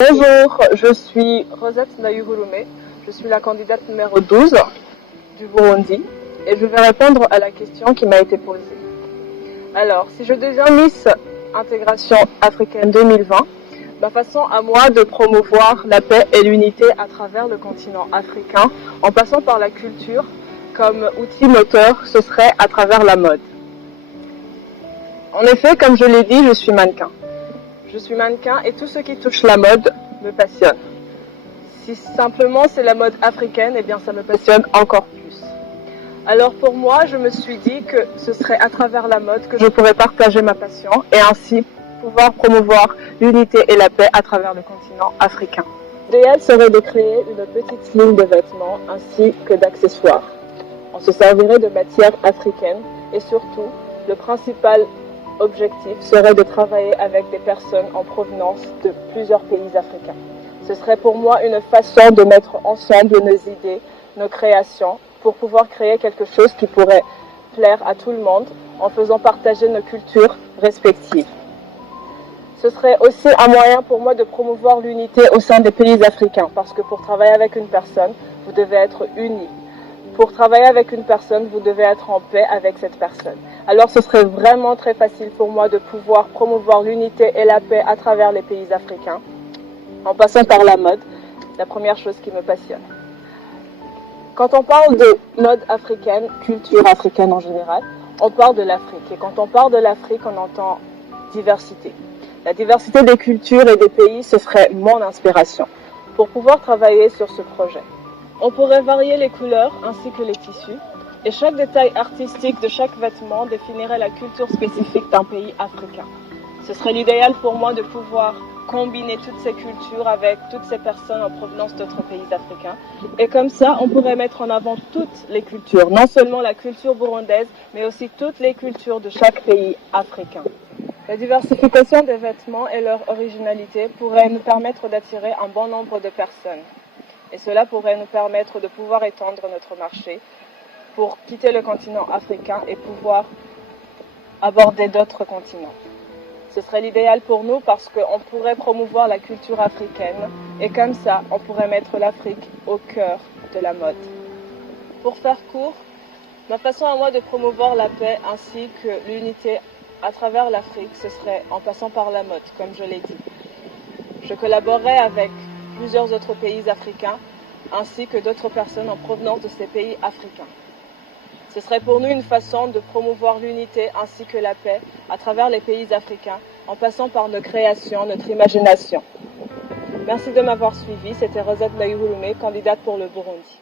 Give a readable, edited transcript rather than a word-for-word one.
Bonjour, je suis Rosette Ndayihulume, je suis la candidate numéro 12 du Burundi et je vais répondre à la question qui m'a été posée. Alors, si je deviens Miss Intégration Africaine 2020, ma façon à moi de promouvoir la paix et l'unité à travers le continent africain, en passant par la culture comme outil moteur, ce serait à travers la mode. En effet, comme je l'ai dit, je suis mannequin. Je suis mannequin et tout ce qui touche la mode me passionne. Si simplement c'est la mode africaine, eh bien ça me passionne encore plus. Alors pour moi, je me suis dit que ce serait à travers la mode que je pourrais partager ma passion et ainsi pouvoir promouvoir l'unité et la paix à travers le continent africain. L'idéal serait de créer une petite ligne de vêtements ainsi que d'accessoires. On se servirait de matières africaines et surtout, le principal objectif serait de travailler avec des personnes en provenance de plusieurs pays africains. Ce serait pour moi une façon de mettre ensemble nos idées, nos créations, pour pouvoir créer quelque chose qui pourrait plaire à tout le monde en faisant partager nos cultures respectives. Ce serait aussi un moyen pour moi de promouvoir l'unité au sein des pays africains, parce que pour travailler avec une personne, vous devez être unis. Pour travailler avec une personne, vous devez être en paix avec cette personne. Alors ce serait vraiment très facile pour moi de pouvoir promouvoir l'unité et la paix à travers les pays africains, en passant par la mode, la première chose qui me passionne. Quand on parle de mode africaine, culture africaine en général, on parle de l'Afrique. Et quand on parle de l'Afrique, on entend diversité. La diversité des cultures et des pays, ce serait mon inspiration pour pouvoir travailler sur ce projet. On pourrait varier les couleurs ainsi que les tissus, et chaque détail artistique de chaque vêtement définirait la culture spécifique d'un pays africain. Ce serait l'idéal pour moi de pouvoir combiner toutes ces cultures avec toutes ces personnes en provenance d'autres pays africains. Et comme ça, on pourrait mettre en avant toutes les cultures, non seulement la culture burundaise, mais aussi toutes les cultures de chaque pays africain. La diversification des vêtements et leur originalité pourrait nous permettre d'attirer un bon nombre de personnes. Et cela pourrait nous permettre de pouvoir étendre notre marché pour quitter le continent africain et pouvoir aborder d'autres continents. Ce serait l'idéal pour nous parce qu'on pourrait promouvoir la culture africaine et comme ça, on pourrait mettre l'Afrique au cœur de la mode. Pour faire court, ma façon à moi de promouvoir la paix ainsi que l'unité à travers l'Afrique, ce serait en passant par la mode, comme je l'ai dit. Je collaborerai avec plusieurs autres pays africains, ainsi que d'autres personnes en provenance de ces pays africains. Ce serait pour nous une façon de promouvoir l'unité ainsi que la paix à travers les pays africains, en passant par nos créations, notre imagination. Merci de m'avoir suivi, c'était Rosette Ndayihulume, candidate pour le Burundi.